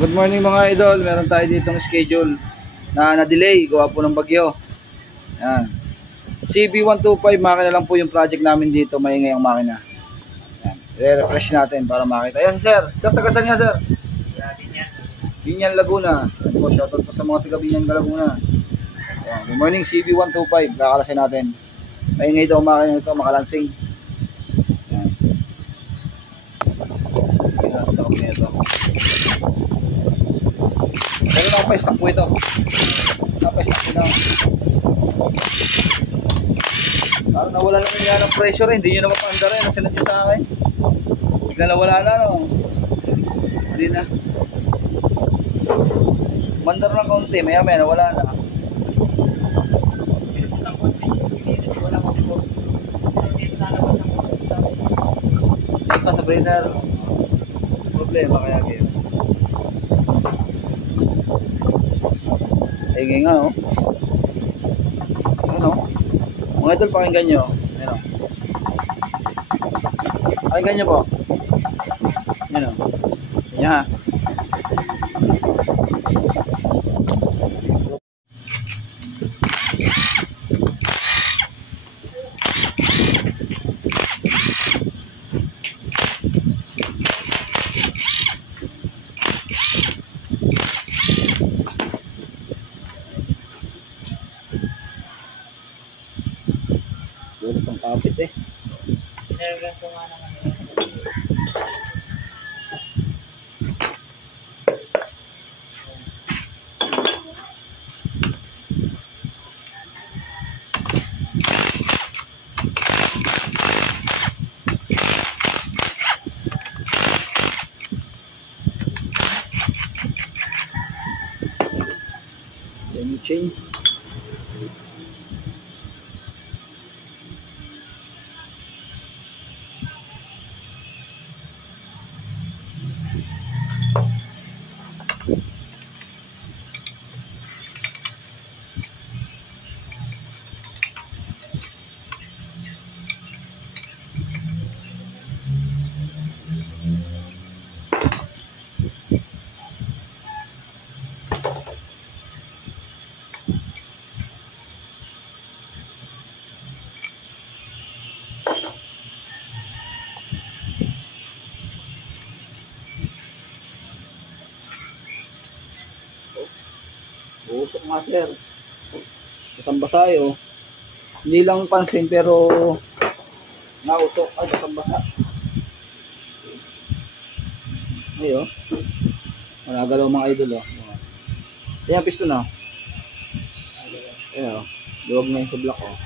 Good morning mga idol. Meron tayo ditong schedule na na-delay gawa po ng bagyo. Yan. CB125 makina lang po yung project namin dito. Maingay ang makina. Yan. I-refresh natin para makita. Yan sir. Sir, tagasan nga sir. Binyan Laguna. Yan po, shoutout po sa mga taga Binyan Laguna. Yan. Good morning CB125. Kakalasin natin. Maingay daw makina ito, makalansing. Yan. Yan, sa kami ito. Pero nakapaistak po ito. Nakapaistak po na. Parang nawala naman yan ng pressure. Hindi nyo naman paanda rin. Nasinad nyo sa akin. Bigla nawala na. No? Hindi na. Mandar ng konti. Maya maya nawala na. Dito sa breeder. Problema kaya kayo. Hingin nga oh. Ano? Mga idol, pakinggan nyo. Ano? Pakinggan nyo po. Ano? Yan ha. Dito pang kapit eh. Nilagyan ko nga naman. Then you change. Usok nga sir. Basang-basa yun. Hindi lang pansin pero nausok. Ay, basang-basa. Ayun. Nagagalaw mga idol oh. Ayan, piston na. Ayan oh. Luwag na yung sa block oh.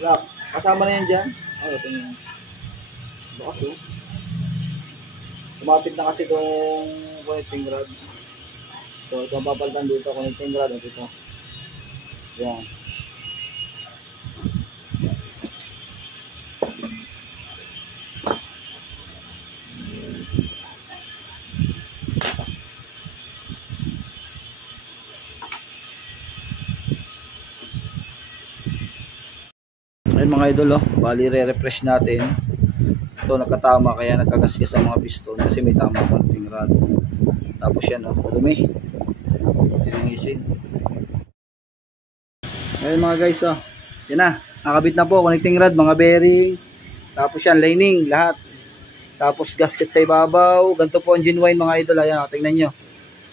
Block. Kasama na yan dyan. Oh, ito yung bakas oh. Sumapit na kasi itong connecting rod. So ito ang papalitan dito, connecting rod at ito. Yan. Ayun mga idol oh, bali re-refresh natin. Ito nakatama kaya nagkagasgas ang mga piston kasi may tama connecting rod. Tapos yan oh, dumi. Linisin. Ayun mga guys oh. Yan na, nakabit na po connecting rod, mga bearing. Tapos yan lining lahat. Tapos gasket sa ibabaw. Ganito po ang genuine mga idol. Ayan, tingnan nyo.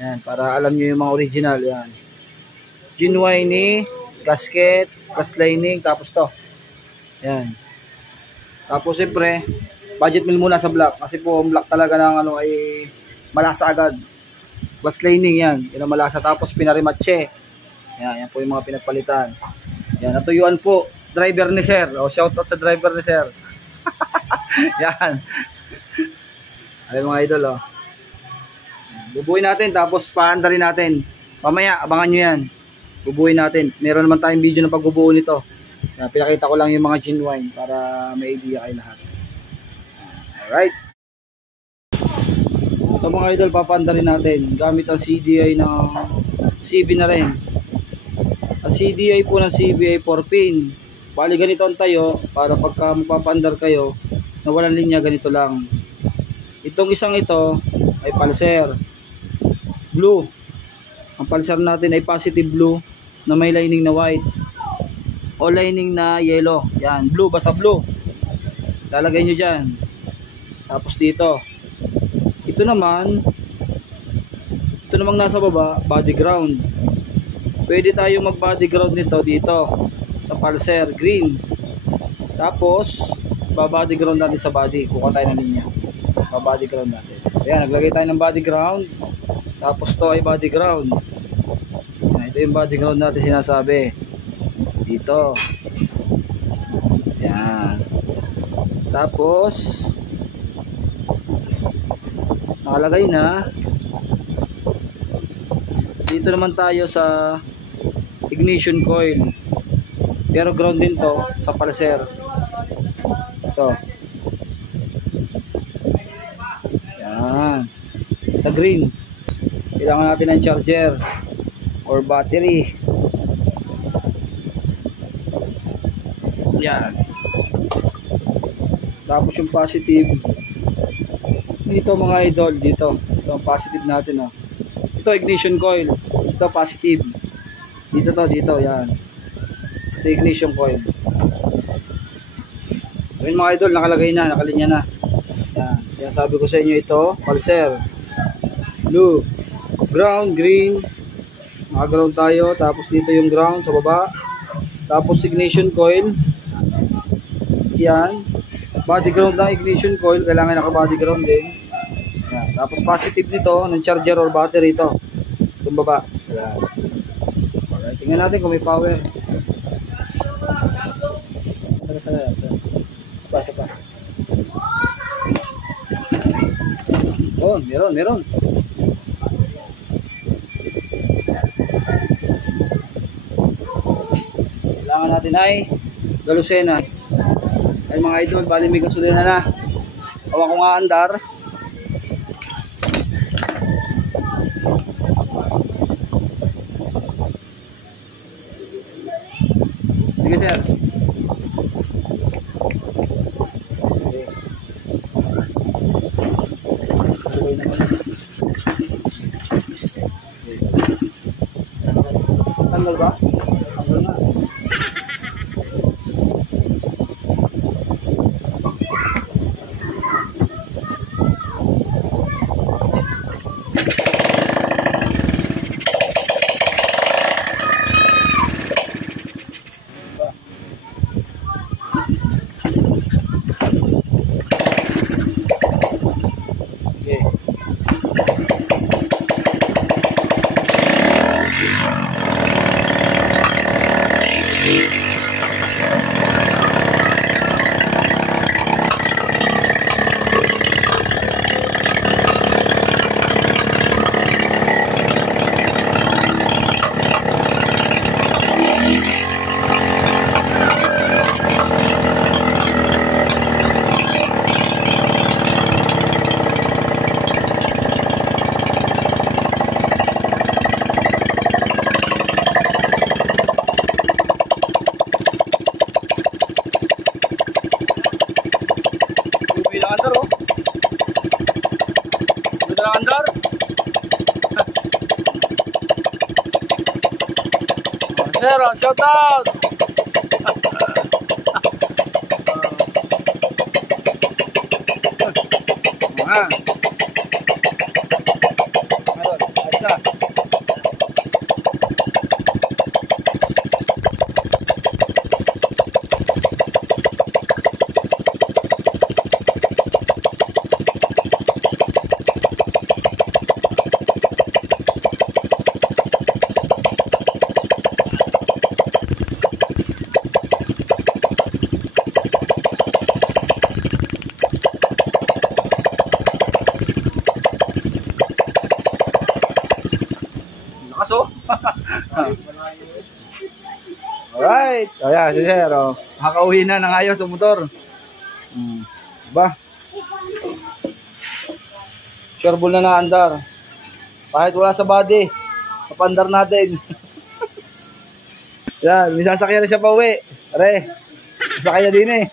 Yan, para alam nyo yung mga original. Yan. Genuine ni gasket, gas lining, tapos to. Yan. Tapos siyempre, budget meal muna sa block. Kasi po, ang block talaga ng ano ay malasa agad. Gas lining yan. Yan ang malasa. Tapos pinarimatche. Yan, yan po yung mga pinagpalitan. Yan, natuyuan po. Driver ni sir. O, shoutout sa driver ni sir. Yan. Ayun mga idol oh. Bubuhin natin tapos paanda rin natin. Mamaya, abangan nyo yan. Bubuhin natin. Meron naman tayong video ng pagbubuo nito. Pinakita ko lang yung mga genuine para may idea kayo lahat. Alright. Ito mga idol, papanda rin natin. Gamit ang CDI ng CB na rin. Ang CDI po ng CB ay 4 pin. Bali ganito ang tayo para pagka magpapaandar kayo na walang linya, ganito lang. Itong isang ito ay pulsar blue. Ang pulsar natin ay positive blue na may lining na white o lining na yellow. Yan, blue, basta blue. Lalagay nyo dyan. Tapos dito. Ito namang nasa baba, body ground. Pwede tayo mag body ground nito dito sa pulsar green. Tapos babody ground natin sa body. Kuha tayo ng linya. Babody ground natin. Ayan, naglagay tayo ng body ground. Tapos to ay body ground. Ayan, ito yung body ground natin sinasabi. Dito. Ayan. Tapos nakalagay na. Dito naman tayo sa ignition coil. Pero ground din to sa pulsar. Ito. Yan. Sa green. Kailangan natin ng charger or battery. Yan. Tapos yung positive. Dito mga idol, dito. Ito ang positive natin, oh. Ito ignition coil. Ito positive. Dito to, dito, yan. Ito ignition coil. Ayun mga idol, nakalagay na, nakalinya na. Yan. Kaya sabi ko sa inyo ito, pulsar. Blue. Ground, green. Naka-ground tayo. Tapos dito yung ground sa baba. Tapos ignition coil. Yan. Body ground ng ignition coil. Kailangan naka-body ground din. Yan. Tapos positive nito ng charger or battery ito. Itong baba. Yan. Alright, tingnan natin kung may power. Basta pa. Oh, meron. Kailangan natin ay galusena. Ay mga idol, bali may gasolina na. Awa ko nga andar. Sige sir. Tanggal ba? Tanggal na. Andar oh. Ganda ng andar. Sir, shout out. Lakas oh. Alright. Ayan, si sir oh. Nakakauwi na ng ayos sa motor. Diba? Sureball na naandar. Kahit wala sa body, papandar natin. Yan, may sasakyan na siya pa uwi. Are, sakay na din eh.